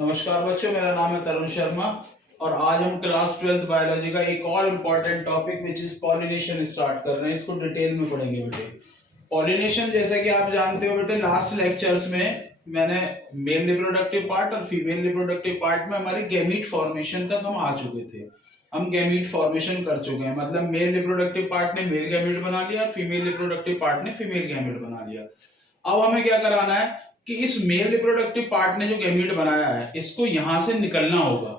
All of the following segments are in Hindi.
नमस्कार बच्चों, मेरा नाम है तरुण शर्मा और आज हम क्लास 12th बायोलॉजी का एक और important topic which is pollination start कर रहे हैं। इसको डिटेल में पढ़ेंगे बेटे। पॉलिनेशन जैसे कि आप जानते हो बेटे, लास्ट लेक्चर्स में मैंने मेल रिप्रोडक्टिव पार्ट और फीमेल रिप्रोडक्टिव पार्ट में हमारी गैमीट फॉर्मेशन तक हम आ चुके थे। हम गैमीट फॉर्मेशन कर चुके हैं, मतलब मेल रिप्रोडक्टिव पार्ट ने मेल गैमीट बना लिया और फीमेल रिप्रोडक्टिव पार्ट ने फीमेल गैमीट बना लिया। अब हमें क्या कराना है कि इस मेल रिप्रोडक्टिव पार्ट ने जो गैमीट बनाया है इसको यहां से निकलना होगा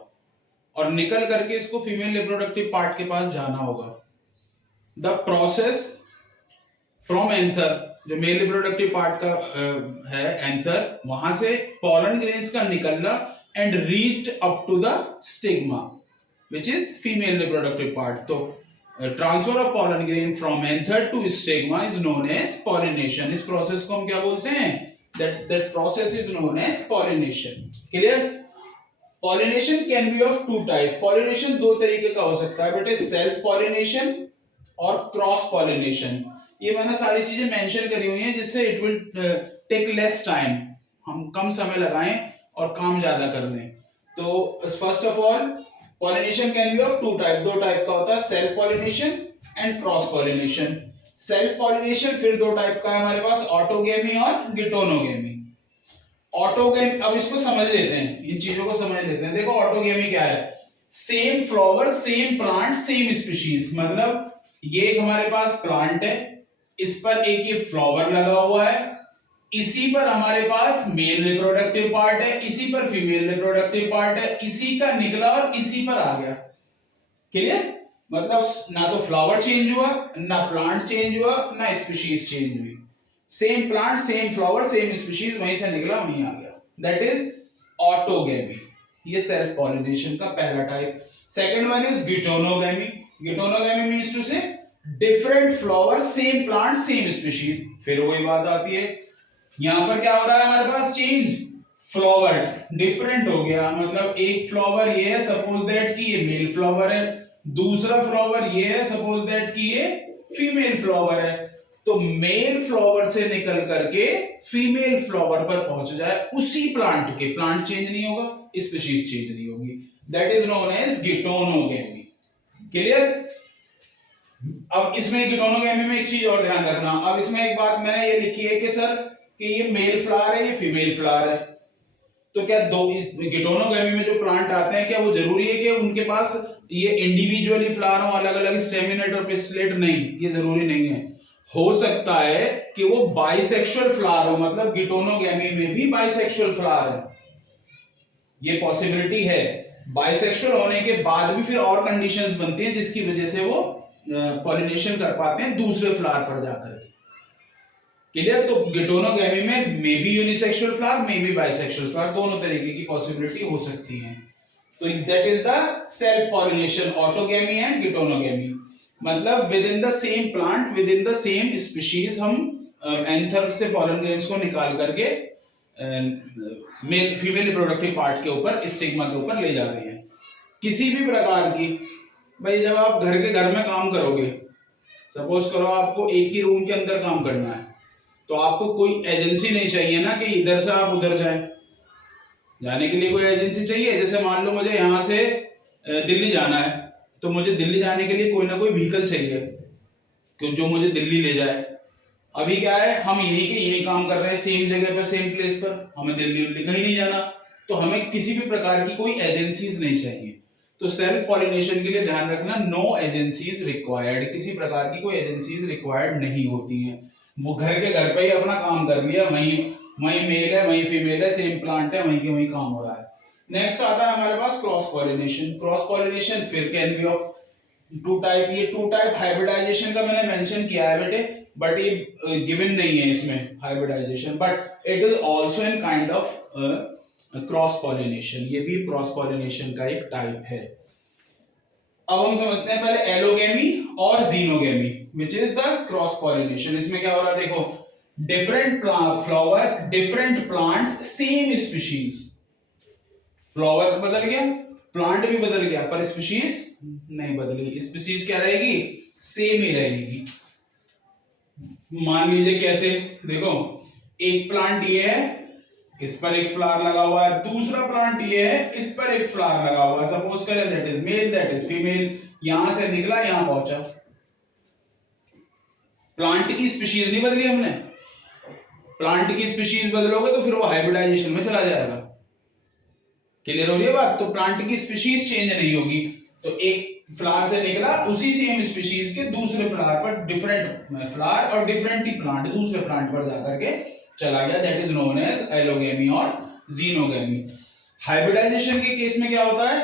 और निकल करके इसको फीमेल रिप्रोडक्टिव पार्ट के पास जाना होगा। द प्रोसेस फ्रॉम एंथर, जो मेल रिप्रोडक्टिव पार्ट का है एंथर, वहां से पॉलन ग्रेन्स का निकलना and reached up to the stigma which is female reproductive part. तो transfer of pollen grain from anther to stigma is known as pollination. इस प्रोसेस को हम क्या बोलते हैं? that process is known as pollination. Clear? Pollination can be of two type. Pollination दो तरीके का हो सकता है बेटे, सेल्फ पॉलिनेशन और क्रॉस पॉलिनेशन। ये मैंने सारी चीजें मेंशन करी हुई हैं जिससे it will take less time, हम कम समय लगाएं और काम ज्यादा कर लें। तो first of all pollination can be of two type, दो टाइप का होता है, self pollination and cross pollination. Self pollination फिर दो टाइप का है हमारे पास, ऑटोगेमी और गिटोनोगेमी। ऑटोगेमी, अब इसको समझ लेते हैं, इन चीजों को समझ लेते हैं। देखो ऑटोगेमी क्या है? Same flower, same plant, same species. मतलब ये एक हमारे पास प्लांट है, इस पर एक ये फ्लावर लगा हुआ है, इसी पर हमारे पास मेल रिप्रोडक्टिव पार्ट है, इसी पर फीमेल रिप्रोडक्टिव पार्ट है, इसी का निकला और इसी पर आ गया। क्लियर? मतलब ना तो फ्लावर चेंज हुआ, ना प्लांट चेंज हुआ, ना स्पीशीज चेंज हुई। Same plant, same flower, same species, वहीं से निकला वहीं आ गया। That is autogamy. ये सेल्फ पॉलिनेशन का पहला type. Second one is geitonogamy. Geitonogamy means to say different flower, same plant, same species. फिर वही बात आती है, यहां पर क्या हो रहा है हमारे पास? चेंज। फ्लावर डिफरेंट हो गया, मतलब एक फ्लावर ये है, सपोज दैट कि ये मेल फ्लावर है, दूसरा फ्लावर ये है, सपोज दैट कि ये फीमेल फ्लावर है। तो मेल फ्लावर से निकल करके फीमेल फ्लावर पर पहुंच जाए उसी प्लांट के, प्लांट चेंज नहीं होगा, स्पीशीज चेंज नहीं होगी। That is known as geitonogamy. Clear? अब इसमें गिटोनोगेमी में एक चीज और ध्यान रखना। अब इसमें एक बात मैंने ये लिखी है कि सर कि ये मेल फ्लावर है, ये फीमेल फ्लावर है, तो क्या दो गिटोनोगेमी में जो प्लांट आते हैं क्या वो जरूरी है कि उनके पास ये इंडिविजुअली फ्लावर हो, अलग अलग स्टेमिनेट और पिस्टिलेट? नहीं, ये जरूरी नहीं है। हो सकता है कि वो बाइसेक्सुअल फ्लावर हो, मतलब गिटोनोगेमी में भी बाइसेक्सुअल फ्लावर है, ये पॉसिबिलिटी है। बाइसेक्सुअल होने के बाद भी फिर और कंडीशंस बनती हैं जिसकी वजह से वो पॉलिनेशन कर पाते हैं दूसरे फ्लावर पर जाकर। क्लियर? तो गिटोनोगेमी में may be unisexual flower, may be bisexual flower, दोनों तरीके की पॉसिबिलिटी हो सकती है। तो that is the self pollination, autogamy and geitonogamy. मतलब within the same plant, within the same species हम एंथर से पॉलन ग्रेन्स को निकाल करके मेल फीमेल रिप्रोडक्टिव पार्ट के ऊपर, स्टिग्मा के ऊपर ले जा रहे हैं। किसी भी प्रकार की, भाई जब आप घर में काम करोगे, सपोज करो आपको एक ही रूम के अंदर काम करना है, तो आपको कोई एजेंसी नहीं चाहिए ना कि इधर से आप उधर जाएं। जाने के लिए कोई एजेंसी चाहिए। जैसे मान लो मुझे यहाँ से दिल्ली जाना है, तो मुझे दिल्ली जाने के लिए कोई ना कोई व्हीकल चाहिए कि जो मुझे दिल्ली ले जाए। अभी क्या है, हम यही के यही काम कर रहे हैं, सेम जगह पर, सेम प्लेस पर, हमें दिल्ली कहीं नहीं जाना, तो हमें किसी भी प्रकार की कोई एजेंसीज नहीं चाहिए। तो सेल्फ पॉलिनेशन के लिए ध्यान रखना, नो एजेंसीज रिक्वायर्ड, किसी प्रकार की कोई एजेंसीज रिक्वायर्ड नहीं होती हैं। वो घर के घर पे ही अपना काम कर लिया, वहीं मेल है, वहीं फीमेल है, सेम प्लांट है, वहीं के वहीं काम हो रहा है। नेक्स्ट आता है हमारे पास क्रॉस पॉलिनेशन। क्रॉस पॉलिनेशन फिर can be of two type. ये टू टाइप हाइब्रिडाइजेशन का मैंने मेंशन किया है बेटे, बट ये गिवन नहीं है इसमें hybridisation, but it is also in kind of cross pollination. ये भी क्रॉस पॉलिनेशन का एक टाइप है। अब हम समझते हैं पहले एलोगेमी और xenogamy, which is the cross pollination. इसमें क्या हो रहा है देखो, different flower, different plant, same species. Flower बदल गया, प्लांट भी बदल गया, पर स्पीशीज नहीं बदली। स्पीशीज क्या रहेगी? सेम ही रहेगी। मान लीजिए कैसे, देखो एक प्लांट ये है, इस पर एक फ्लावर लगा हुआ है, दूसरा प्लांट ये है, इस पर एक फ्लावर लगा हुआ है, सपोज करें that is male, that is female, यहां से निकला यहां पहुंचा। प्लांट की स्पीशीज नहीं बदली हमने, प्लांट की स्पीशीज बदलोगे तो फिर वो हाइब्रिडाइजेशन में चला जाएगा। क्लियर हो रही है बात? तो प्लांट की स्पीशीज चेंज नहीं होगी, तो एक फ्लावर से निकला उसी सेम स्पीशीज के दूसरे फ्लावर पर डिफरेंट फ्लावर और डिफरेंट ही प्लांट दूसरे प्लांट पर जाकर के चला गया, that is known as allogamy और जीनोगेमी। हाइब्रिडाइजेशन के केस में क्या होता है?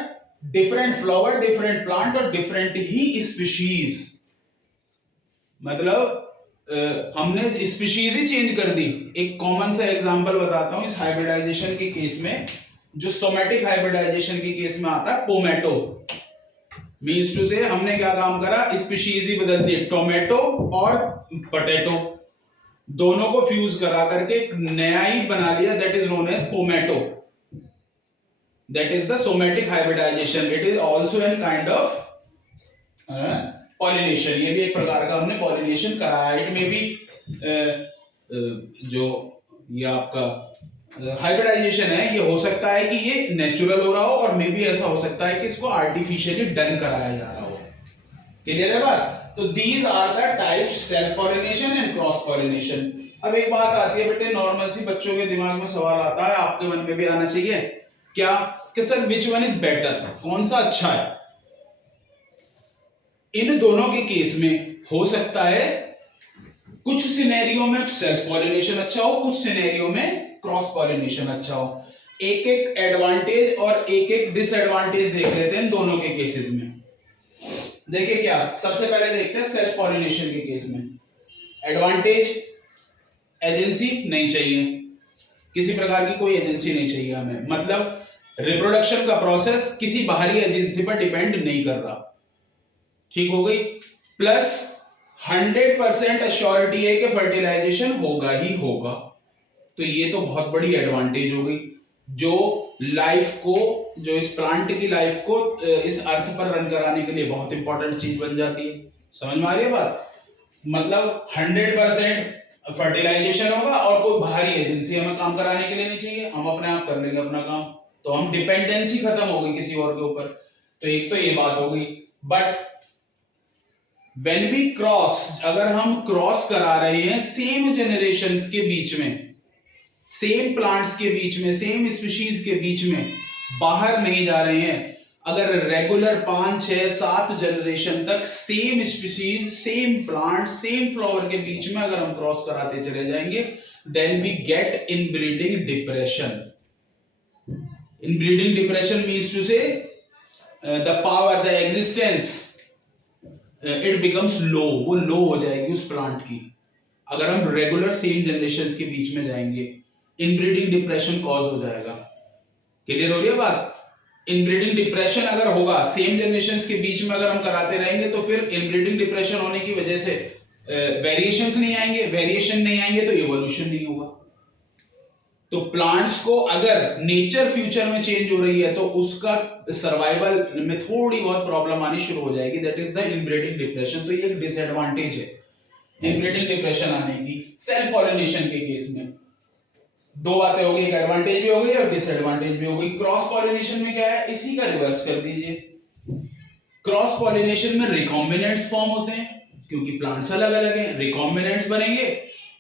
डिफरेंट फ्लावर, डिफरेंट प्लांट और डिफरेंट ही स्पीशीज, मतलब हमने स्पीशीज ही चेंज कर दी। एक कॉमन सा एग्जांपल बताता हूं इस हाइब्रिडाइजेशन के केस में, जो सोमेटिक हाइब्रिडाइजेशन के केस में आता है पोमेटो, मींस टू से हमने क्या काम करा, स्पीशीज ही बदल दी, टोमेटो और पोटैटो दोनों को फ्यूज करा करके एक नया ही बना लिया, that is known as pomato, that is the somatic hybridisation. It is also an kind of pollination, ये भी एक प्रकार का हमने पॉलिनेशन कराया। इट में भी जो ये आपका हाइब्रिडाइजेशन है, ये हो सकता है कि ये नेचुरल हो रहा हो और मे भी ऐसा हो सकता है कि इसको आर्टिफिशियली डन कराया जा रहा हो। क्लियर है बात? तो these are the types, self pollination and cross pollination. अब एक बात आती है बेटे, नॉर्मल सी बच्चों के दिमाग में सवाल आता है, आपके मन में भी आना चाहिए क्या, कि sir which one is better, कौन सा अच्छा है? इन दोनों के केस में हो सकता है कुछ सिनेरियो में सेल्फ पॉलिनेशन अच्छा हो, कुछ सिनेरियो में क्रॉस पॉलिनेशन अच्छा हो। एक एक एडवांटेज और एक एक डिसएडवांटेज देख लेते हैं इन दोनों के केसेस में। देखिए क्या, सबसे पहले देखते हैं सेल्फ पॉलिनेशन के केस में। एडवांटेज, एजेंसी नहीं चाहिए, किसी प्रकार की कोई एजेंसी नहीं चाहिए हमें, मतलब रिप्रोडक्शन का प्रोसेस किसी बाहरी एजेंसी पर डिपेंड नहीं कर रहा, ठीक हो गई। प्लस 100% अश्योरिटी है कि फर्टिलाइजेशन होगा ही होगा, तो ये तो बहुत बड़ी एडवांटेज हो गई, जो लाइफ को, जो इस प्लांट की लाइफ को इस अर्थ पर रन कराने के लिए बहुत इंपॉर्टेंट चीज बन जाती है। समझ में आ रही है बात? मतलब 100% फर्टिलाइजेशन होगा और कोई बाहरी एजेंसी हमें काम कराने के लिए नहीं चाहिए, हम अपने आप कर लेंगे अपना काम, तो हम डिपेंडेंसी खत्म हो गई किसी और के ऊपर। तो एक तो ये बात हो गई। बट when we cross, अगर हम क्रॉस करा रहे हैं सेम जनरेशंस के बीच में, सेम प्लांट्स के बीच में, सेम स्पीशीज के बीच में, बाहर नहीं जा रहे हैं, अगर रेगुलर 5, 6, 7 जनरेशन तक same species, same plant, same flower के बीच में अगर हम क्रॉस कराते चले जाएंगे, then we get inbreeding depression. Inbreeding depression means to say the power, the existence, it becomes low, वो लो हो जाएगी उस प्लांट की, अगर हम रेगुलर सेम जनरेशंस के बीच में जाएंगे, इनब्रीडिंग डिप्रेशन कॉज हो जाएगा। क्लियर हो रही है बात? इनब्रीडिंग डिप्रेशन अगर होगा सेम जनरेशंस के बीच में, अगर हम कराते रहेंगे, तो फिर इनब्रीडिंग डिप्रेशन होने की वजह से वेरिएशंस नहीं आएंगे, वेरिएशन नहीं आएंगे तो इवोल्यूशन नहीं होगा। तो प्लांट्स को अगर नेचर फ्यूचर में चेंज हो रही है तो उसका सर्वाइवल में थोड़ी बहुत प्रॉब्लम आनी शुरू हो जाएगी, that is the inbreeding depression. तो ये एक डिसएडवांटेज है इनब्रीडिंग डिप्रेशन आने की सेल्फ पॉलिनेशन के केस में। दो बातें हो गई, एक एडवांटेज भी हो गई और डिसएडवांटेज भी हो गई। क्रॉस पॉलिनेशन में क्या है, इसी का रिवर्स कर दीजिए। क्रॉस पॉलिनेशन में रिकॉम्बिनेंट्स फॉर्म होते हैं, क्योंकि प्लांट्स अलग अलग हैं, रिकॉम्बिनेंट्स बनेंगे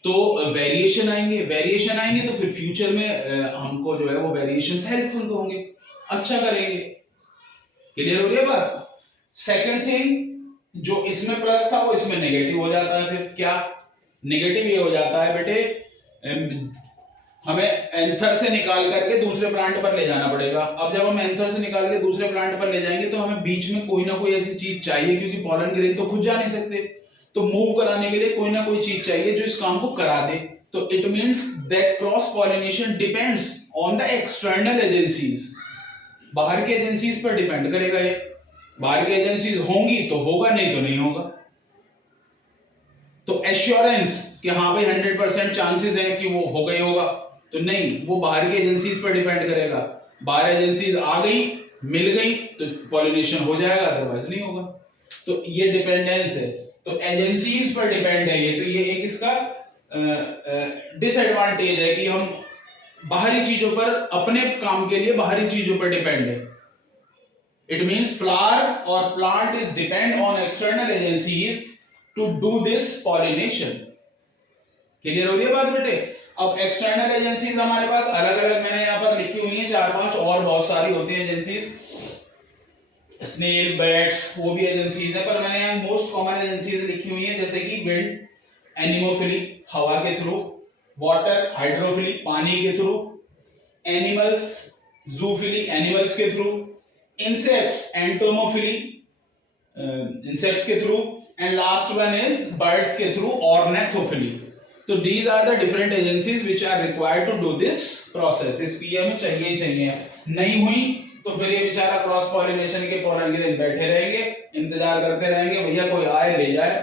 तो वेरिएशन आएंगे, वेरिएशन आएंगे तो फिर फ्यूचर में हमको जो है वो वेरिएशंस हेल्पफुल होंगे, अच्छा करेंगे। क्लियर हो रही है बात? सेकंड थिंग, जो इसमें प्लस था वो इसमें नेगेटिव हो जाता है। फिर क्या नेगेटिव ये हो जाता है बेटे, हमें एंथर से निकाल करके दूसरे प्लांट पर ले जाना पड़ेगा। अब जब हम एंथर से निकाल के दूसरे प्लांट पर ले जाएंगे तो हमें बीच में कोई ना कोई ऐसी चीज चाहिए, क्योंकि पॉलन ग्रेन तो खुद जा नहीं सकते, तो मूव कराने के लिए कोई ना कोई चीज चाहिए जो इस काम को करा दे। तो it means that cross pollination depends on the external agencies, बाहर के एजेंसीज पर डिपेंड करेगा ये। बाहर की एजेंसीज होंगी तो होगा, नहीं तो नहीं होगा। तो एश्योरेंस कि हाँ भाई 100% चांसेस है कि वो होगा ही होगा, तो नहीं, वो बाहर की एजेंसीज पर डिपेंड करेगा। बाहर एजेंसीज आ गई, मिल गई तो पॉलिनेशन हो जाएगा, अदरवाइज नहीं होगा। तो ये डिपेंडेंस है, तो एजेंसीज पर डिपेंड है ये। तो ये एक इसका डिसएडवांटेज है कि हम बाहरी चीजों पर, अपने काम के लिए बाहरी चीजों पर डिपेंड है। इट मीन्स फ्लावर और plant is depend on external agencies to do this pollination. Clear हो रही है बात बेटे? अब एक्सटर्नल एजेंसीज हमारे पास अलग अलग मैंने यहाँ पर लिखी हुई है, 4-5 और बहुत सारी होती है एजेंसीज, स्नेल, बैट्स, वो भी एजेंसीज है, पर मैंने यहाँ मोस्ट कॉमन एजेंसीज लिखी हुई है, जैसे कि विंड, एनिमोफिली हवा के थ्रू, वाटर हाइड्रोफिली पानी के थ्रू, एनिमल्स जूफिली एनिमल्स के थ्रू, इंसेक्ट्स एंटोमोफिली इंसेक्ट्स के through, and last one is birds के थ्रू, ऑर्नेथोफिली। तो these are the different agencies which are required to do this process. इस पीए में चाहिए ही चाहिए, नहीं हुई तो फिर ये बेचारा क्रॉस पॉलिनेशन के पौलन के दिन बैठे रहेंगे, इंतजार करते रहेंगे भैया कोई आए ले जाए,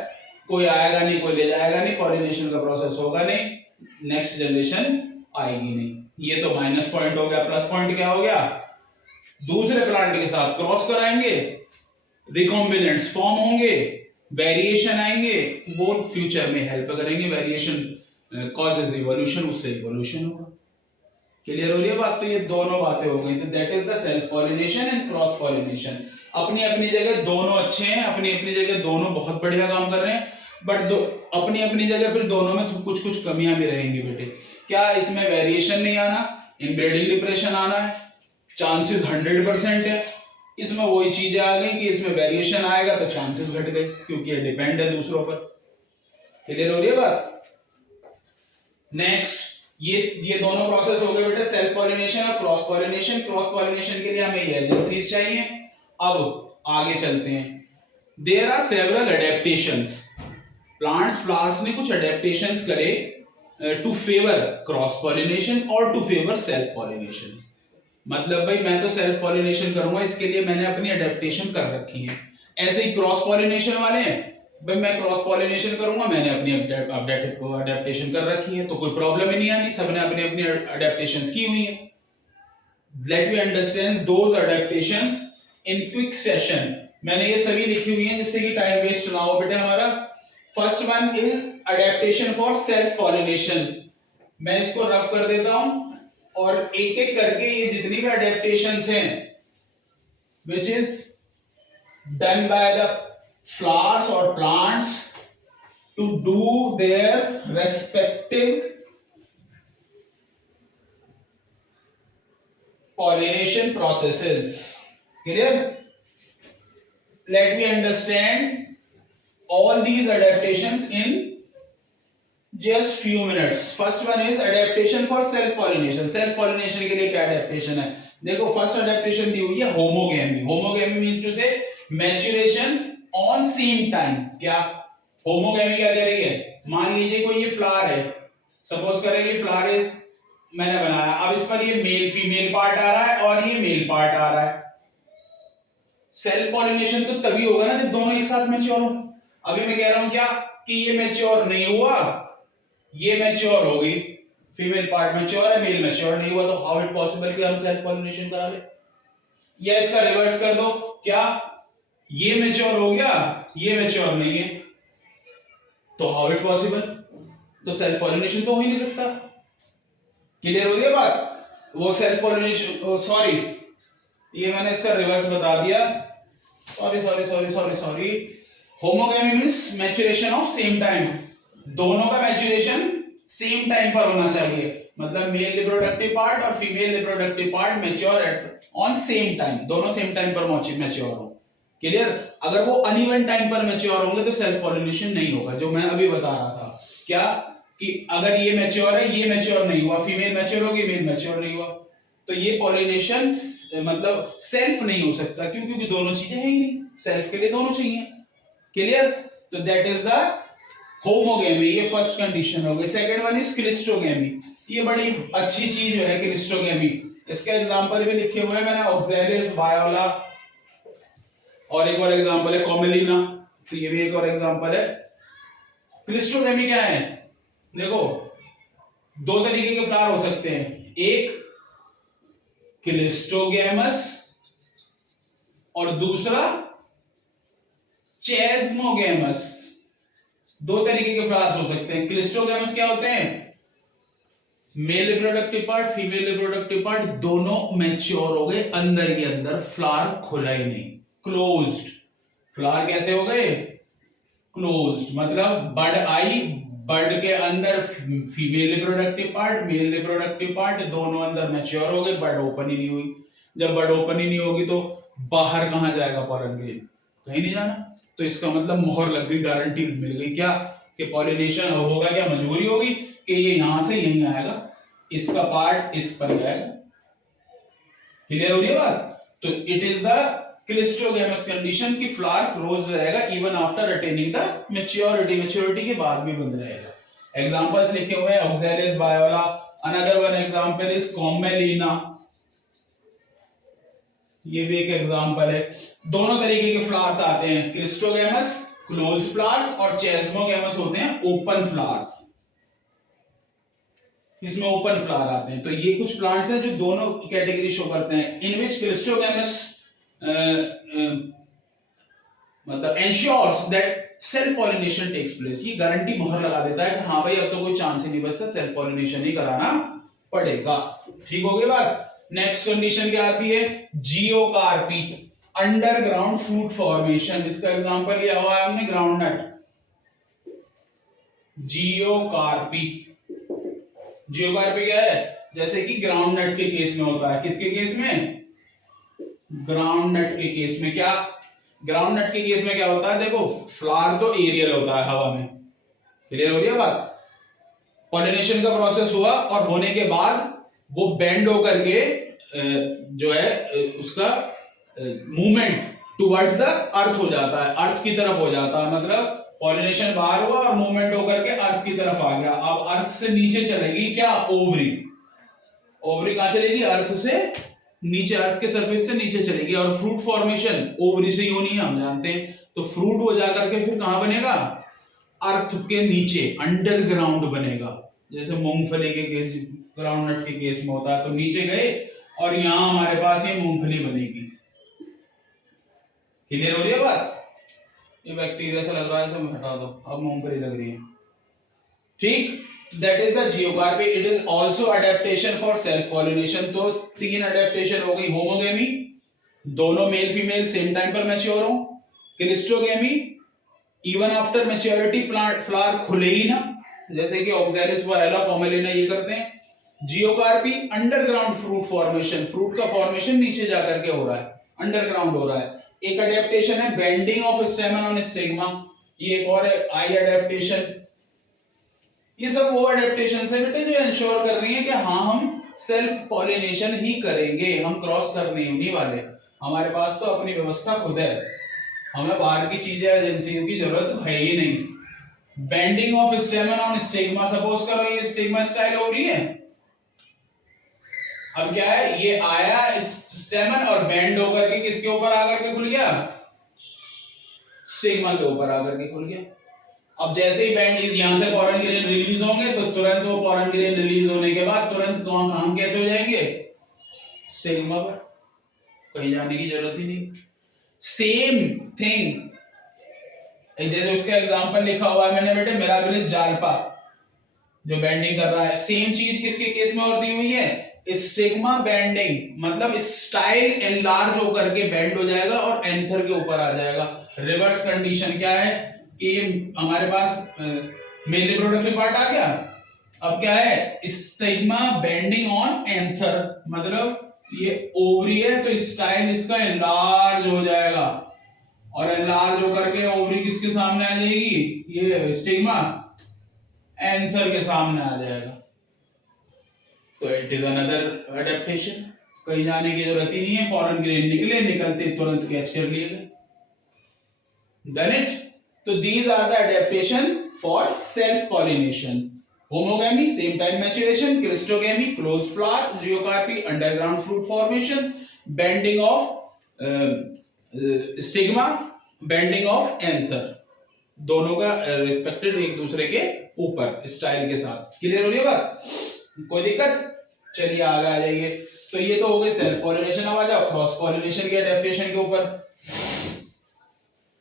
कोई आएगा नहीं, कोई ले जाएगा नहीं, पॉलिनेशन का प्रोसेस होगा नहीं, नेक्स्ट जनरेशन आएगी नहीं। ये तो माइनस पॉइंट हो गया। प्लस पॉइंट क्या हो गया? दूसरे प्लांट के साथ क्रॉस कराएंगे, रिकॉम्बिनेंट्स फॉर्म होंगे, वेरिएशन आएंगे, वो फ्यूचर में हेल्प करेंगे, वेरिएशन कॉजेज इवोल्यूशन, उससे इवोल्यूशन होगा। क्लियर हो रही है बात? तो ये दोनों बातें हो गई। तो that is the self pollination and cross pollination. अपनी अपनी जगह दोनों अच्छे हैं, अपनी अपनी जगह दोनों बहुत बढ़िया काम कर रहे हैं, बट अपनी अपनी जगह फिर दोनों में कुछ कुछ कमियां भी रहेंगी बेटे। क्या इसमें वेरिएशन नहीं आना, इनब्रीडिंग डिप्रेशन आना है, चांसेस 100% है। इसमें वही चीजें आ गई कि इसमें वेरिएशन आएगा तो चांसेस घट गए, क्योंकि ये डिपेंड है दूसरों पर। क्लियर हो रही है बात? नेक्स्ट, ये दोनों प्रोसेस हो गए बेटा, सेल्फ पॉलिनेशन और क्रॉस पॉलिनेशन। क्रॉस पॉलिनेशन के लिए हमें ये एजेंसीज चाहिए। अब आगे चलते हैं। There are several adaptations. Plants, flowers ने कुछ एडेप्टेशंस करे टू फेवर क्रॉस पॉलिनेशन और टू फेवर सेल्फ पॉलिनेशन। मतलब भाई मैं तो सेल्फ पॉलिनेशन करूंगा, इसके लिए मैंने अपनी एडेप्टेशन कर रखी है। ऐसे ही क्रॉस पॉलिनेशन वाले हैं, भाई मैं क्रॉस पॉलिनेशन करूंगा, मैंने अपनी अडेप्टेशन कर रखी है, तो कोई प्रॉब्लम ही नहीं आनी, सबने अपनी अपनी अडेप्टेशंस की हुई है। Let me understand those adaptations in quick session. मैंने ये सभी लिखी हुई है जिससे कि टाइम वेस्ट ना हो बेटा हमारा। First one is adaptation for self pollination. मैं इसको रफ कर देता हूं और एक एक करके ये जितनी भी अडेप्टेशंस हैं which is done by the flowers or plants to do their respective pollination processes. Clear? Let me understand all these adaptations in just few minutes. First one is adaptation for self pollination. Self pollination के लिए क्या adaptation है? देखो फर्स्ट अडेप्टेशन दी हुई है होमोगेमी। होमोगेमी मींस टू से मैच्योरेशन ऑन सेम टाइम। क्या होमोगेमी क्या कह रही है? मान लीजिए कोई ये फ्लावर है, सपोज करें ये फ्लावर है मैंने बनाया, अब इस पर ये मेल फीमेल पार्ट आ रहा है और ये मेल पार्ट आ रहा है। सेल्फ पॉलिनेशन तो तभी होगा ना जब दोनों एक साथ मैच्योर हो। अभी मैं कह रहा हूं क्या कि ये मैच्योर नहीं हुआ, ये मैच्योर हो गई, फीमेल पार्ट मैच्योर है, मेल मैच्योर नहीं हुआ, तो हाउ इट पॉसिबल कि हम सेल्फ पॉलिनेशन करा ले? या इसका रिवर्स कर दो, क्या ये मैच्योर हो गया, ये मैच्योर नहीं है, तो हाउ इट पॉसिबल? तो सेल्फ पॉलिनेशन तो हो ही नहीं सकता। क्लियर हो गया बात? वो सेल्फ पॉलिनेशन, सॉरी ये मैंने इसका रिवर्स बता दिया, sorry sorry sorry sorry sorry. Homogamy means maturation of same time, दोनों का मैच्योरेशन सेम टाइम पर होना चाहिए, मतलब मेल रिप्रोडक्टिव पार्ट और female reproductive part mature at on same time, दोनों सेम टाइम पर मैच्योर हो। क्लियर? अगर वो अनइवन टाइम पर मैच्योर होंगे तो सेल्फ पॉलिनेशन नहीं होगा, जो मैं अभी बता रहा था। क्या कि अगर ये मैच्योर है, ये मैच्योर नहीं हुआ, फीमेल मैच्योर होगी, मेल मैच्योर नहीं हुआ, तो ये पॉलिनेशन मतलब सेल्फ नहीं हो सकता। क्यों? क्योंकि दोनों चीजें हैं ही नहीं, सेल्फ के लिए दोनों चाहिए। क्लियर? तो दैट इज द होमोगेमी, ये फर्स्ट कंडीशन हो गई। Second one is cleistogamy. ये बड़ी अच्छी चीज है क्लिस्टोगेमी, इसके एग्जांपल भी लिखे हुए हैं मैंने, ऑक्सैलिस, वायोला, और एक और एग्जांपल है कॉमेलिना, तो ये भी एक और एग्जांपल है। क्लिस्टोगेमी क्या है? देखो दो तरीके के फ्लावर हो सकते हैं, एक क्लिस्टोगेमस और दूसरा चेस्मोगेमस। दो तरीके के फ्लावर्स हो सकते हैं। क्लिस्टोगेमस क्या होते हैं? Mail reproductive part, female reproductive part दोनों मैच्योर हो गए, अंदर ही अंदर, फ्लावर खुला ही नहीं, क्लोज्ड। फ्लावर कैसे हो गए? क्लोज्ड, मतलब बड आई, बड के अंदर female reproductive part, mail reproductive part दोनों अंदर मैच्योर हो गए, बड ओपन ही नहीं हुई। जब बड ओपन ही नहीं होगी तो बाहर कहां जाएगा पॉलन ग्रेन? कहीं नहीं जाना। तो इसका मतलब मोहर लग गई, गारंटी मिल गई क्या कि पॉलिनेशन होगा, क्या मजबूरी होगी कि ये यहां से यहीं आएगा, इसका पार्ट इस पर जाएगा। क्लियर हो रही है बात? तो इट इज द क्लिस्ट्रोगेमस कंडीशन की फ्लावर क्लोज रहेगा even after attaining the maturity, maturity के बाद भी बंद रहेगा। एग्जांपल्स लिखे हुए हैं oxalis voila, another one example is Commelina, ये भी एक एग्जांपल है। दोनों तरीके के फ्लावर्स आते हैं, क्लिस्ट्रोगेमस क्लोज्ड फ्लावर्स और चेस्मोगेमस होते हैं ओपन फ्लावर्स, इसमें ओपन फ्लावर आते हैं। तो ये कुछ प्लांट्स हैं जो दोनों कैटेगरी शो करते हैं, इन विच क्लिस्ट्रोगेमस मतलब ensures that self pollination takes place, ये गारंटी मोहर लगा देता है कि हाँ भाई अब तो कोई चांस ही नहीं बचता, सेल्फ पॉलिनेशन ही कराना पड़ेगा। ठीक हो गई बात? नेक्स्ट कंडीशन क्या आती है? जियोकार्पी, अंडरग्राउंड फ्रूट फॉर्मेशन। इसका एग्जांपल लिया हुआ है हमने ग्राउंडनट, जियोकार्पी। जियोकार्पी क्या है? जैसे कि ग्राउंडनट के केस में होता है, किसके केस में? ग्राउंडनट के केस में। क्या ग्राउंडनट के केस में क्या होता है? देखो फ्लावर तो एरियल होता है हवा में, क्लियर हो रही है बात? पॉलिनेशन का प्रोसेस हुआ और होने के बाद वो बेंड होकर के जो है उसका मूवमेंट टुवर्ड्स द अर्थ हो जाता है, अर्थ की तरफ हो जाता है, मतलब पॉलिनेशन बाहर हुआ और मूवमेंट होकर के अर्थ की तरफ आ गया। अब अर्थ से नीचे चलेगी क्या? ओवरी। ओवरी कहां चलेगी? अर्थ से नीचे, अर्थ के सरफेस से नीचे चलेगी। और फ्रूट फॉर्मेशन ओवरी से ही होनी है, हम जानते हैं। तो फ्रूट वो जाकर के फिर कहां बनेगा? अर्थ के नीचे, अंडरग्राउंड बनेगा। जैसे मूंगफली के केस, ग्राउंडनट के केस में होता है, तो नीचे गए और यहां हमारे पास ये मूंगफली बनेगी। क्लियर हो रही है बात? ये बैक्टीरिया से लग रहा है, इसे हटा दो, अब मूंगफली लग रही है। ठीक, that is the geocarpy. It is also adaptation for self pollination. तो तीन अडेप्टेशन हो गई, होमोगेमी, दोनों मेल फीमेल सेम टाइम पर मैच्योर हो, cleistogamy, even after maturity flower खुले ही ना, जैसे कि ऑक्सैलिस वायोला, कॉमेलिना ये करते हैं। जियोकार्पी, अंडरग्राउंड फ्रूट फॉर्मेशन, फ्रूट का फॉर्मेशन नीचे जाकर के हो रहा है, अंडरग्राउंड हो रहा है। एक अडेप्टेशन है बेंडिंग ऑफ स्टेमन ऑन स्टिग्मा, ये एक और है आई अडेप्टेशन। ये सब वो एडेप्टेशन है बेटे जो इंश्योर कर रही है कि हाँ हम सेल्फ पॉलिनेशन ही करेंगे, हम क्रॉस करने नहीं वाले, हमारे पास तो अपनी व्यवस्था खुद है, हमें बाहर की चीजें एजेंसियों की जरूरत है ही नहीं। Bending of स्टेमन on stigma, suppose करो ये स्टिग्मा स्टाइल हो रही है, अब क्या है, ये आया स्टेमन और बेंड होकर के किसके ऊपर आकर के खुल गया? स्टिग्मा के ऊपर आकर के खुल गया। अब जैसे ही बैंड यहां से पोलन ग्रेन रिलीज होंगे तो तुरंत वो पोलन ग्रेन रिलीज होने के बाद तुरंत काम कैसे हो जाएंगे? स्टिग्मा पर, कहीं जाने की जरूरत ही नहीं। सेम थिंग, जैसे उसका एग्जांपल लिखा हुआ है मैंने बेटे, मिराबिलिस जाल्पा जो बेंडिंग कर रहा है, सेम चीज किसके केस में और दी हुई है? स्टिग्मा बेंडिंग, मतलब स्टाइल एनलार्ज होकर के बेंड हो जाएगा और एंथर के ऊपर आ जाएगा। रिवर्स कंडीशन क्या है कि हमारे पास मेल रिप्रोडक्टिव पार्ट आ गया, अब क्या है? स्टिग्मा बेंडिंग ऑन एंथर, मतलब ये ओवरी है तो स्टाइल इसका एनलार्ज हो जाएगा और एनलार्ज होकर के ओवरी किसके सामने आ जाएगी? ये स्टिग्मा एंथर के सामने आ जाएगा। तो इट इज अनदर अडेप्टेशन, कहीं जाने की जरूरत ही नहीं है, पोलन ग्रेन निकले, निकलते तुरंत कैच कर लिए गए। Done it? तो these are the adaptation for self pollination. Homogamy, same time maturation, Crystogamy, closed flower, Geocarpy, underground fruit formation, bending of stigma, bending of anther, दोनों का रिस्पेक्टेड एक दूसरे के ऊपर स्टाइल के साथ। क्लियर हो रही है बात? कोई दिक्कत? चलिए आगे आ जाइए। तो ये तो हो गई सेल्फ पॉलिनेशन, अब आ जाओ क्रॉस पॉलिनेशन के अडेप्टेशन के ऊपर।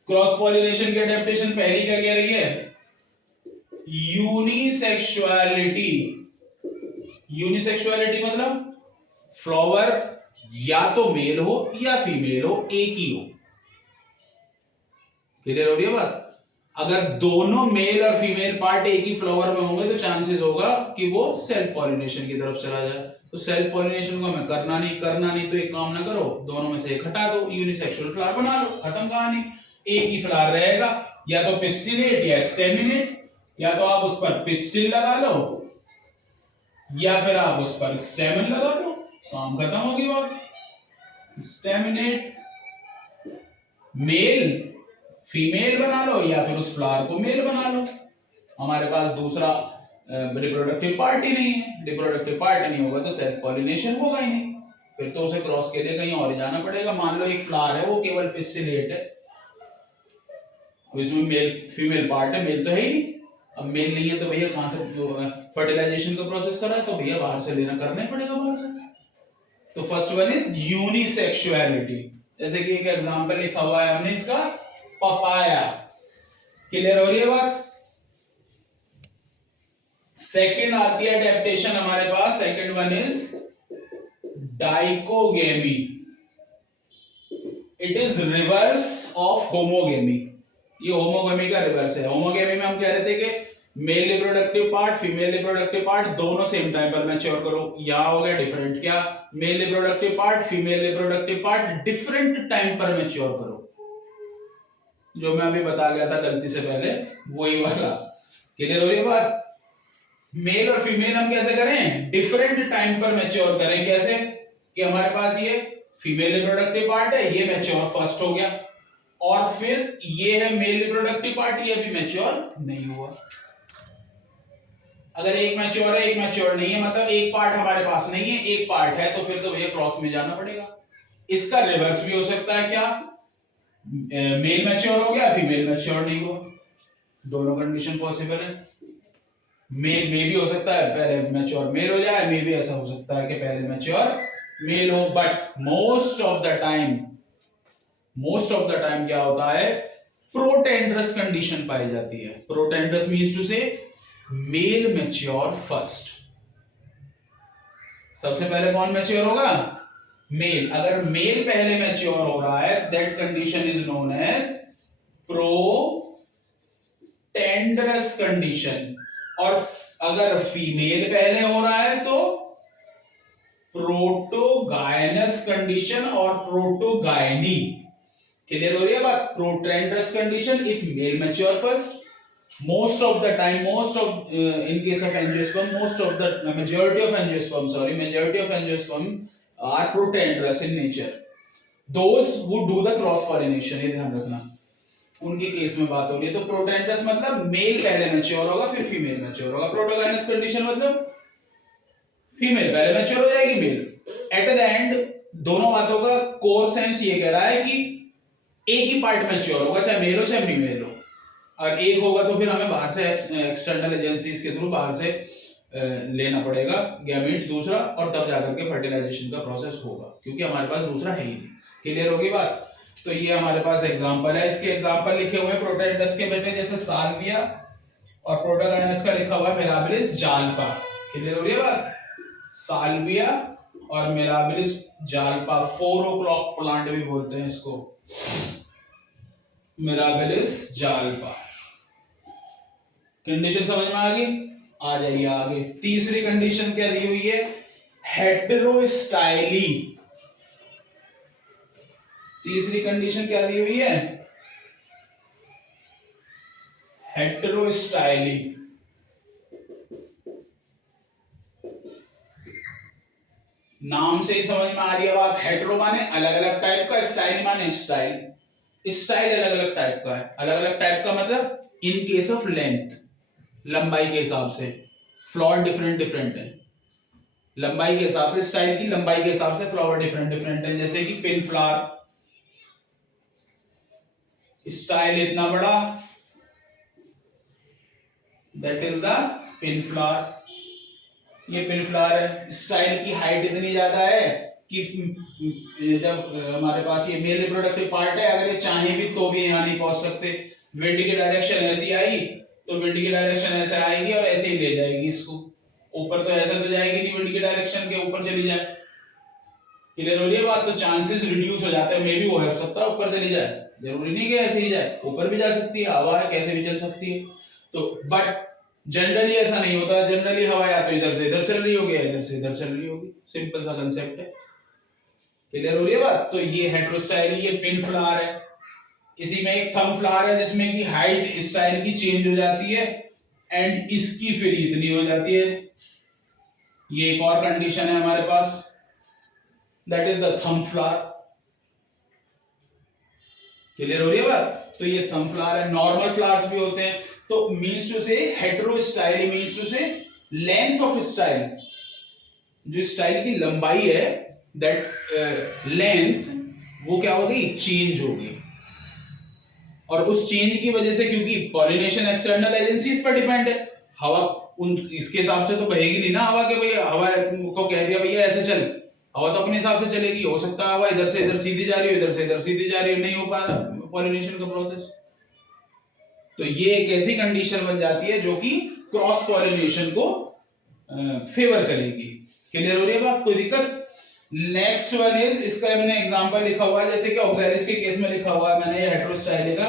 क्रॉस पॉलिनेशन की अडेप्टेशन पहली क्या कह रही है? यूनिसेक्सुअलिटी। यूनिसेक्सुअलिटी मतलब फ्लावर या तो मेल हो या फीमेल हो, एक ही हो। क्लियर हो रही है बात? अगर दोनों मेल और फीमेल पार्ट एक ही फ्लावर में होंगे तो चांसेस होगा कि वो सेल्फ पॉलिनेशन की तरफ चला जाए। तो सेल्फ पॉलिनेशन को हमें करना नहीं तो एक काम ना करो, दोनों में से एक हटा दो, यूनिसेक्सुअल फ्लावर बना लो, खत्म कहानी। एक ही फ्लावर रहेगा, या तो पिस्टिलेट या स्टेमिनेट, या तो आप उस पर पिस्टिल लगा लो या फिर आप उस पर स्टेमन लगा दो, काम खत्म होगी बात। स्टेमिनेट मेल फीमेल बना लो या फिर उस फ्लावर को मेल बना लो। हमारे पास दूसरा रिप्रोडक्टिव पार्ट ही नहीं है, रिप्रोडक्टिव पार्ट नहीं होगा तो सेल्फ पॉलिनेशन होगा ही नहीं, फिर तो उसे क्रॉस के लिए कहीं और ही जाना पड़ेगा। मान लो एक फ्लावर है वो केवल पिस्टिलेट है, इसमें मेल फीमेल पार्ट है, मेल तो है ही नहीं। अब मेल नहीं है तो भैया कहां से फर्टिलाइजेशन का प्रोसेस कर रहा है, तो भैया बाहर से लेना, करना ही पड़ेगा बाहर से। तो फर्स्ट वन इज यूनिसेक्सुअलिटी, जैसे कि एक एग्जांपल लिखा हुआ है हमने इसका, पपाया। क्लियर हो रही है बात? सेकंड आती है अडेप्टेशन हमारे पास, second one is dichogamy. It is reverse of homogamy. ये होमोगेमी का रिवर्स है। होमोगेमी में हम कह रहे थे कि male reproductive part female reproductive part दोनों सेम टाइम पर मैच्योर करो, यहां हो गया डिफरेंट। क्या? Male reproductive part female reproductive part different time पर मैच्योर करो, जो मैं अभी बता गया था गलती से पहले, वही वाला। क्लियर हो रही है बात? मेल और फीमेल हम कैसे करें? डिफरेंट टाइम पर मैच्योर करें। कैसे? कि हमारे पास ये फीमेल रिप्रोडक्टिव पार्ट है, ये मैच्योर फर्स्ट हो गया, और फिर ये है मेल रिप्रोडक्टिव पार्ट, ये भी मैच्योर नहीं हुआ। अगर एक मैच्योर है एक मैच्योर नहीं है, मतलब एक पार्ट हमारे पास नहीं है एक पार्ट है, तो फिर तो भैया क्रॉस में जाना पड़ेगा। इसका रिवर्स भी हो सकता है। क्या? मेल मैच्योर हो गया फीमेल मैच्योर नहीं हुआ, दोनों कंडीशन पॉसिबल है। मेल में भी हो सकता है पहले मैच्योर मेल हो जाए, मे भी ऐसा हो सकता है कि पहले मैच्योर मेल हो, but most of the time क्या होता है? प्रोटेंडरस कंडीशन पाई जाती है। प्रोटेंडरस मीन्स टू से मेल मैच्योर फर्स्ट। सबसे पहले कौन मैच्योर होगा? मेल। अगर मेल पहले मैच्योर हो रहा है, that condition is known as protandrous condition, और अगर फीमेल पहले हो रहा है तो प्रोटोगायनस कंडीशन और प्रोटोगायनी। क्लियर हो रही है बात? Protandrous condition if male mature first, most of the time, in case of angiosperm, majority of angiosperm are protandrous in nature. Those who do the cross pollination, ये ध्यान रखना, उनके केस में बात हो रही है। तो प्रोटेंड्रस मतलब मेल पहले मैच्योर होगा फिर फीमेल मैच्योर होगा। प्रोटोगायनस कंडीशन मतलब फीमेल पहले मैच्योर हो जाएगी, मेल एट द एंड। दोनों बातों का कोर सेंस ये कह रहा है कि एक ही पार्ट मैच्योर होगा, चाहे मेल हो चाहे फीमेल हो, और एक होगा तो फिर हमें बाहर से एक्सटर्नल एजेंसीज के थ्रू बाहर से लेना पड़ेगा गैमेट दूसरा, और तब जाकर के फर्टिलाइजेशन का प्रोसेस होगा, क्योंकि हमारे पास दूसरा है ही नहीं। क्लियर होगी बात? तो ये हमारे पास एग्जांपल है, इसके एग्जांपल लिखे हुए हैं प्रोटेंडरस के बेटे जैसे साल्विया, और प्रोटोगायनस का लिखा हुआ है मिराबिलिस जाल्पा। क्लियर हो रही है बात? साल्विया और मिराबिलिस जाल्पा, 4 o'clock प्लांट भी बोलते हैं इसको, मिराबिलिस जाल्पा। कंडीशन समझ में आ गई? आ जाइए आगे। तीसरी कंडीशन क्या दी हुई है? हेटेरोस्टाइली। तीसरी कंडीशन क्या दी हुई है? हेटेरोस्टाइली। नाम से ही समझ में आ रही है बात। हेटेरो माने अलग अलग टाइप का, स्टाइल माने स्टाइल। स्टाइल अलग अलग टाइप का है। अलग अलग टाइप का मतलब इन केस ऑफ लेंथ, लंबाई के हिसाब से। फ्लावर डिफरेंट डिफरेंट है लंबाई के हिसाब से, स्टाइल की लंबाई के हिसाब से फ्लावर डिफरेंट डिफरेंट है। जैसे कि पिन फ्लावर, स्टाइल इतना बड़ा, that is the pin flower. ये पिन फ्लावर है। स्टाइल की हाइट इतनी ज्यादा है कि जब हमारे पास ये मेल रिप्रोडक्टिव पार्ट है, अगर ये चाहे भी तो भी यहाँ नहीं पहुंच सकते। विंड की डायरेक्शन ऐसी आई तो विंड की डायरेक्शन ऐसे आएगी और ऐसे ही ले जाएगी इसको, ऊपर तो ऐसा तो जाएगी नहीं विंड की डायरेक्शन के ऊपर चली जाए। क्लियर हो रही है बात? तो चांसेस रिड्यूस हो जाते हैं, मे भी वो हो सकता है ऊपर चली जाए, जरूरी नहीं कि ऐसे ही जाए, ऊपर भी जा सकती है, हवा है कैसे भी चल सकती है। तो बट जनरली ऐसा नहीं होता, जनरली हवा या तो इधर से इधर चल रही होगी या इधर से इधर चल रही होगी, सिंपल सा कंसेप्ट है। क्लियर हो रही है बात? तो ये हेटेरोस्टाइल, ये पिन फ्लावर है। इसी में एक थंब फ्लावर है जिसमें की हाइट स्टाइल की चेंज हो जाती है एंड इसकी फिर इतनी हो जाती है। ये एक और कंडीशन है हमारे पास, that is the thumb flower. Clear हो रही है बात? तो ये थंब फ्लावर है। नॉर्मल फ्लावर्स भी होते हैं, तो means to say heterostyle means to say length of style, जो स्टाइल की लंबाई है दैट लेंथ वो क्या होगी, चेंज होगी। और उस चेंज की वजह से, क्योंकि पॉलिनेशन एक्सटर्नल एजेंसीज पर डिपेंड है, हवा उन इसके हिसाब से तो बहेगी नहीं ना हवा के, भैया हवा को कह दिया भैया ऐसे चल, हवा तो अपने हिसाब से चलेगी। हो सकता है हवा इधर से इधर सीधी जा रही हो, इधर से इधर सीधी जा रही हो, नहीं हो पा रहा पॉलिनेशन का प्रोसेस। तो ये एक ऐसी कंडीशन बन जाती है जो कि क्रॉस पॉलिनेशन को फेवर करेगी। क्लियर हो रही है बात? कोई दिक्कत? नेक्स्ट वन इज, इसका हमने एग्जांपल लिखा हुआ है, जैसे कि ऑक्सैलिस के केस में लिखा हुआ है मैंने, हेटेरोस्टाइली का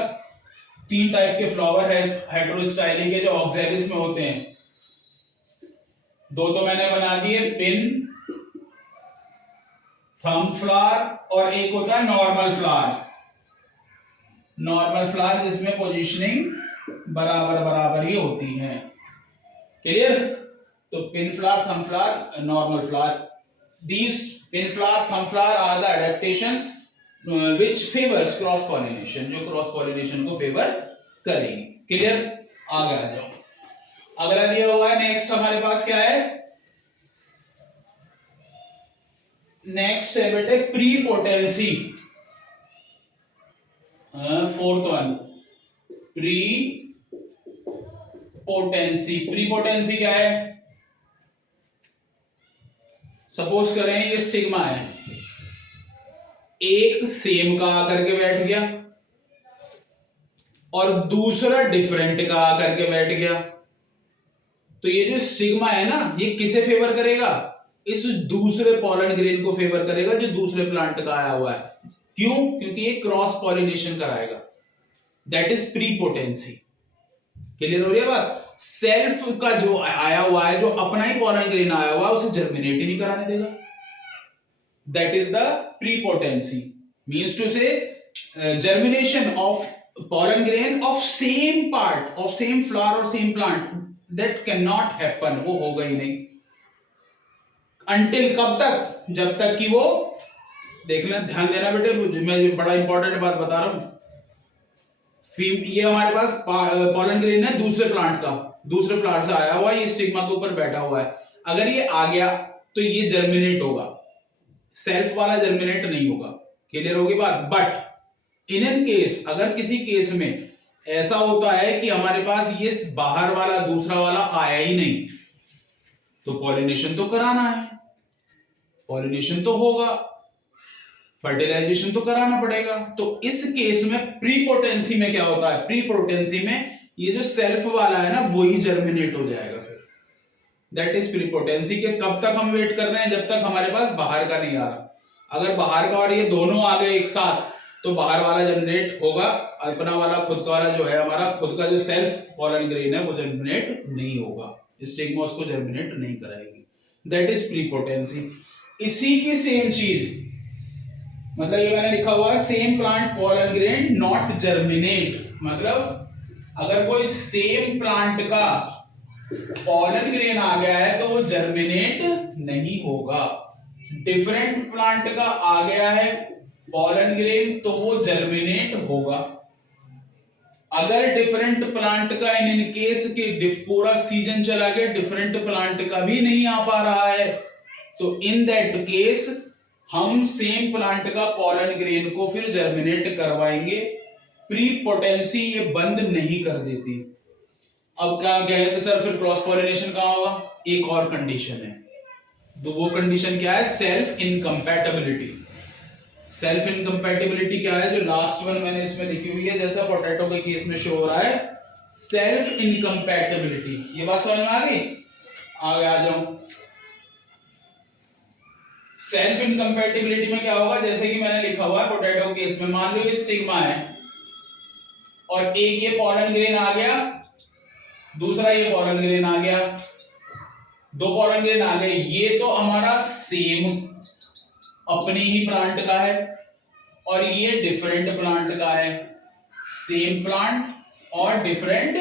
3 टाइप के फ्लावर है हेटेरोस्टाइली के जो ऑक्सैलिस में होते हैं। 2 तो मैंने बना दिए, पिन थंब फ्लावर, और एक होता है नॉर्मल फ्लावर। नॉर्मल फ्लावर जिसमें पोजीशनिंग बराबर बराबर ही होती है। क्लियर? तो pin flower, thumb flower, normal flower, these pin flower, thumb flower are the adaptations which favors cross pollination, जो क्रॉस पॉलिनेशन को फेवर करेगी। क्लियर? आगे आ जाओ, अगला दिया हुआ है नेक्स्ट हमारे पास क्या है, नेक्स्ट है बेटे prepotency. Fourth one, prepotency. Prepotency क्या है? सपोज करें ये स्टिग्मा है, एक सेम का आकर के बैठ गया और दूसरा डिफरेंट का आकर के बैठ गया। तो ये जो स्टिग्मा है ना, ये किसे फेवर करेगा? इस दूसरे पॉलन ग्रेन को फेवर करेगा जो दूसरे प्लांट का आया हुआ है। क्यों? क्योंकि ये क्रॉस पॉलिनेशन कराएगा, दैट इज प्रीपोटेंसी। क्लियर हो रही है बात? सेल्फ का जो आया हुआ है, जो अपना ही पॉलन ग्रेन आया हुआ है, उसे जर्मिनेट ही नहीं कराने देगा, that is the prepotency. Means to say germination of pollen grain of same part, of same flower or same plant, that cannot happen, वो होगा ही नहीं। until कब तक? जब तक कि वो, देखना ध्यान देना बेटे, मैं बड़ा इंपॉर्टेंट बात बता रहा हूं। ये हमारे पास pollen grain है दूसरे प्लांट का, दूसरे फ्लावर से आया हुआ, ये स्टिग्मा के ऊपर बैठा हुआ है। अगर ये आ गया तो ये जर्मिनेट होगा, सेल्फ वाला जर्मिनेट नहीं होगा। क्लियर होगी बात? बट इन एन केस, अगर किसी केस में ऐसा होता है कि हमारे पास ये बाहर वाला दूसरा वाला आया ही नहीं, तो पॉलिनेशन तो कराना है, पॉलिनेशन तो होगा, फर्टिलाइजेशन तो कराना पड़ेगा। तो इस केस में प्रीपोटेंसी में क्या होता है? प्रीपोटेंसी में ये जो सेल्फ वाला है ना, वही जर्मिनेट हो जाएगा फिर, दैट इज प्रीपोटेंसी। के कब तक हम वेट कर रहे हैं? जब तक हमारे पास बाहर का नहीं आ रहा। अगर बाहर का और ये दोनों आ गए एक साथ, तो बाहर वाला जनरेट होगा, अपना वाला खुद का वाला जो है, हमारा खुद का जो सेल्फ पॉलन ग्रेन है, वो जर्मिनेट नहीं होगा, स्टिग्मा उसको जर्मिनेट नहीं कराएगी, दैट इज प्रीपोटेंसी। इसी की सेम चीज, मतलब ये मैंने लिखा हुआ है same plant pollen grain not germinate, मतलब अगर कोई सेम प्लांट का पॉलन ग्रेन आ गया है तो वो जर्मिनेट नहीं होगा। डिफरेंट प्लांट का आ गया है पॉलन ग्रेन तो वो जर्मिनेट होगा। अगर डिफरेंट प्लांट का इन केस के पूरा सीजन चला गया, डिफरेंट प्लांट का भी नहीं आ पा रहा है, तो इन दैट केस हम सेम प्लांट का पॉलन ग्रेन को फिर जर्मिनेट करवाएंगे। प्रीपोटेंसी ये बंद नहीं कर देती। अब क्या कहें तो सर फिर क्रॉस पॉलिनेशन कहां होगा? एक और कंडीशन है, तो वो कंडीशन क्या है? Self incompatibility. सेल्फ इनकम्पैटिबिलिटी क्या है? जो लास्ट वन मैंने इसमें लिखी हुई है, जैसा पोटैटो के केस में शो हो रहा है, सेल्फ इनकम्पैटिबिलिटी। ये बात समझ में आ गई? आगे आ जाऊं। सेल्फ इनकम्पैटिबिलिटी में क्या होगा, जैसे कि मैंने लिखा हुआ है पोटैटो केस में, मान लो ये स्टिग्मा है और एक ये पॉलन ग्रेन आ गया, दूसरा ये पॉलन ग्रेन आ गया, दो पॉलन ग्रेन आ गए। ये तो हमारा सेम अपने ही प्लांट का है और ये डिफरेंट प्लांट का है। सेम प्लांट और डिफरेंट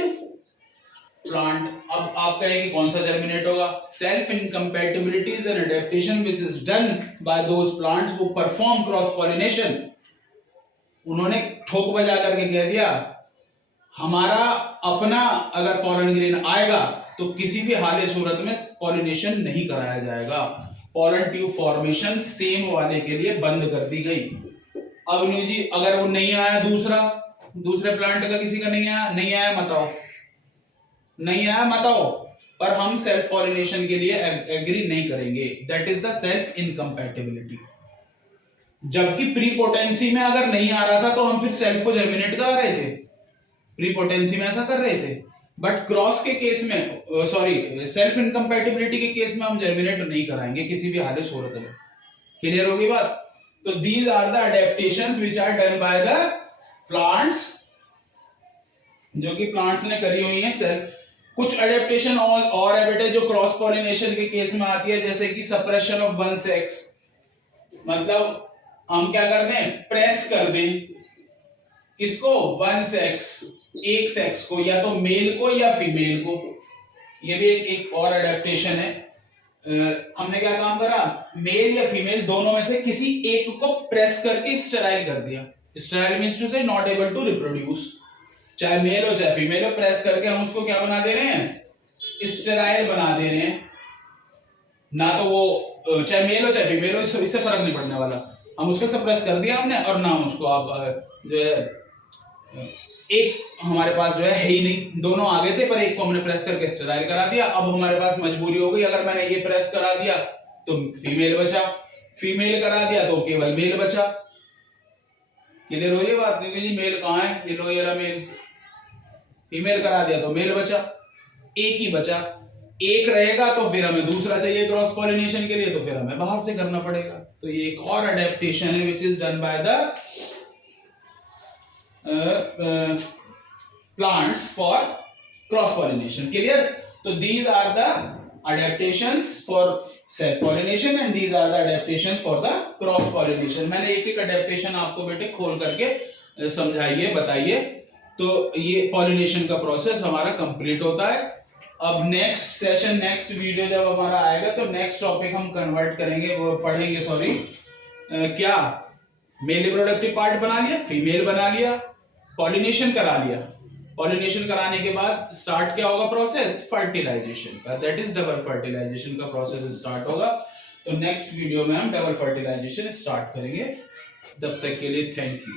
प्लांट। अब आप कहेंगे कौन सा जर्मिनेट होगा? Self incompatibility is an adaptation which is done by those plants who perform cross pollination. उन्होंने ठोक बजा करके कह दिया हमारा अपना अगर पॉलन ग्रेन आएगा तो किसी भी हाल सूरत में पॉलिनेशन नहीं कराया जाएगा। पॉलन ट्यूब फॉर्मेशन सेम वाले के लिए बंद कर दी गई। अब न्यू जी अगर वो नहीं आया, दूसरे प्लांट का किसी का नहीं आया बताओ, नहीं आया बताओ, पर हम सेल्फ पॉलिनेशन के लिए एग्री नहीं करेंगे। That is the self incompatibility. जबकि प्री पोटेंसी में अगर नहीं आ रहा था तो हम फिर सेल्फ को जर्मिनेट करा रहे थे, प्री पोटेंसी में ऐसा कर रहे थे। बट क्रॉस के केस में सेल्फ इनकम्पैटिबिलिटी के केस में हम जर्मिनेट नहीं कराएंगे किसी भी हाल सूरत में। क्लियर होगी बात? तो these are the adaptations which are done by the plants, जो कि प्लांट्स ने करी हुई है सेल्फ। कुछ अडेप्टेशन और है बेटे जो क्रॉस पॉलिनेशन के केस में आती है, जैसे कि सप्रेशन ऑफ वन सेक्स। मतलब हम क्या कर दें, प्रेस कर दें किसको? वन सेक्स, एक सेक्स को, या तो मेल को या फीमेल को। ये भी एक और अडेप्टेशन है। हमने क्या काम करा, मेल या फीमेल दोनों में से किसी एक को प्रेस करके स्टेराइल कर दिया। स्टेराइल मींस टू से नॉट एबल टू रिप्रोड्यूस। चाहे मेल हो चाहे फीमेल हो, प्रेस करके हम उसको क्या बना दे रहे हैं? स्टेराइल बना दे रहे हैं। ना तो वो चाहे मेल हो चाहे फीमेल हो, इससे फर्क नहीं पड़ने वाला। हम उसको सप्रेस कर दिया हमने, और ना हम उसको अब जो है एक हमारे पास जो है ही नहीं, दोनों आगे थे पर एक को हमने प्रेस करके स्टेराइल करा दिया। अब हमारे पास मजबूरी हो गई, अगर मैंने ये प्रेस करा दिया तो फीमेल बचा, फीमेल करा दिया तो केवल मेल बचा। क्लियर हो ये बात? नहीं जी मेल कहाँ है, ये लो ये रहा मेल। फीमेल करा दिया तो मेल बचा, एक ही बचा। एक रहेगा तो फिर हमें दूसरा चाहिए क्रॉस पॉलिनेशन के लिए, तो फिर हमें बाहर से करना पड़ेगा। तो ये एक और अडेप्टेशन है which is done by the plants for cross pollination. Clear? So these are the adaptations for self pollination and these are the adaptations for the cross pollination. मैंने एक एक adaptation आपको बेटे खोल करके समझाइए, बताइए। तो ये pollination का प्रोसेस हमारा कंप्लीट होता है। अब नेक्स्ट सेशन, नेक्स्ट वीडियो जब हमारा आएगा तो नेक्स्ट टॉपिक हम कन्वर्ट करेंगे, वो पढ़ेंगे क्या मेल रिप्रोडक्टिव पार्ट बना लिया, फीमेल बना लिया, पॉलिनेशन करा लिया। पॉलिनेशन कराने के बाद स्टार्ट क्या होगा प्रोसेस? फर्टिलाइजेशन का। दैट इज डबल फर्टिलाइजेशन का प्रोसेस स्टार्ट होगा। तो नेक्स्ट वीडियो में हम डबल फर्टिलाइजेशन स्टार्ट करेंगे। तब तक के लिए थैंक यू।